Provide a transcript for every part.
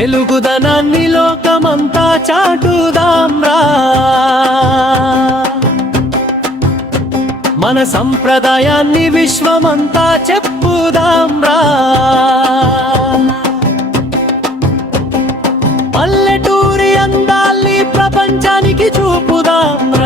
వెలుగుదనాన్ని లోకమంతా చాటుదాంరా. మన సంప్రదాయాన్ని విశ్వమంతా చెప్పుదాంరా. పల్లెటూరి అందాల్ని ప్రపంచానికి చూపుదాంరా.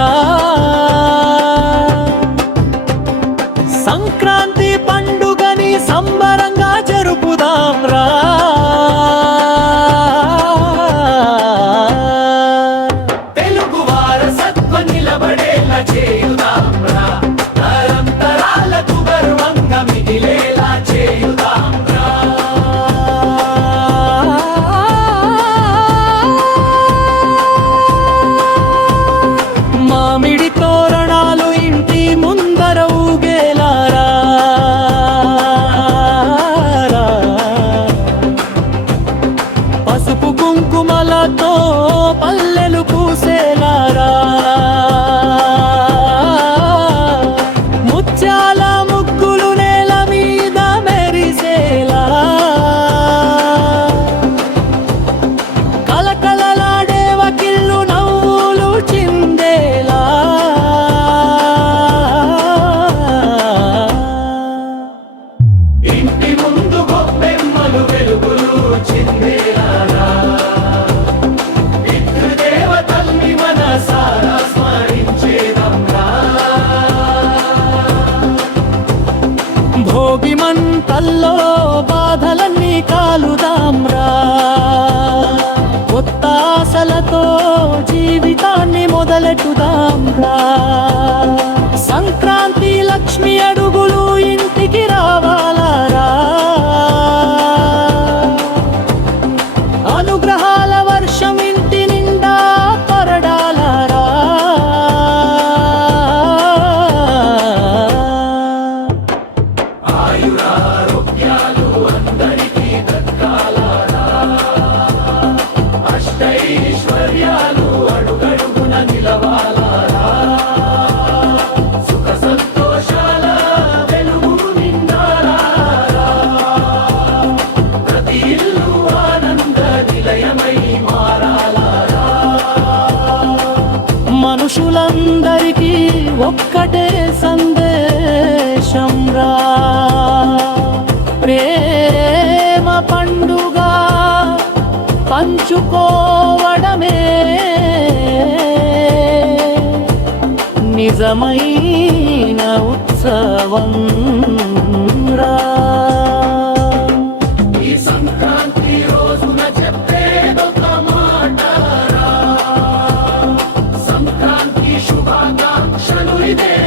భోగి మంటల్లో బాధలన్నీ కాలుదాంరా. కొత్త ఆశలతో జీవితాన్ని మొదలెట్టుదాంరా. ఆయురారోగ్యాలు అందరికీ అష్టైశ్వర్యాలు అడుగడుగున సుఖ సంతోషాల వెలుగు ప్రతి ఇల్లు ఆనంద నిలయమై మనుషులందరికీ ఒక్కటే సందేశం. పంచుకోవడమే. నిజమైన ఉత్సవం రా. శుభాకాంక్షలు ఇదే.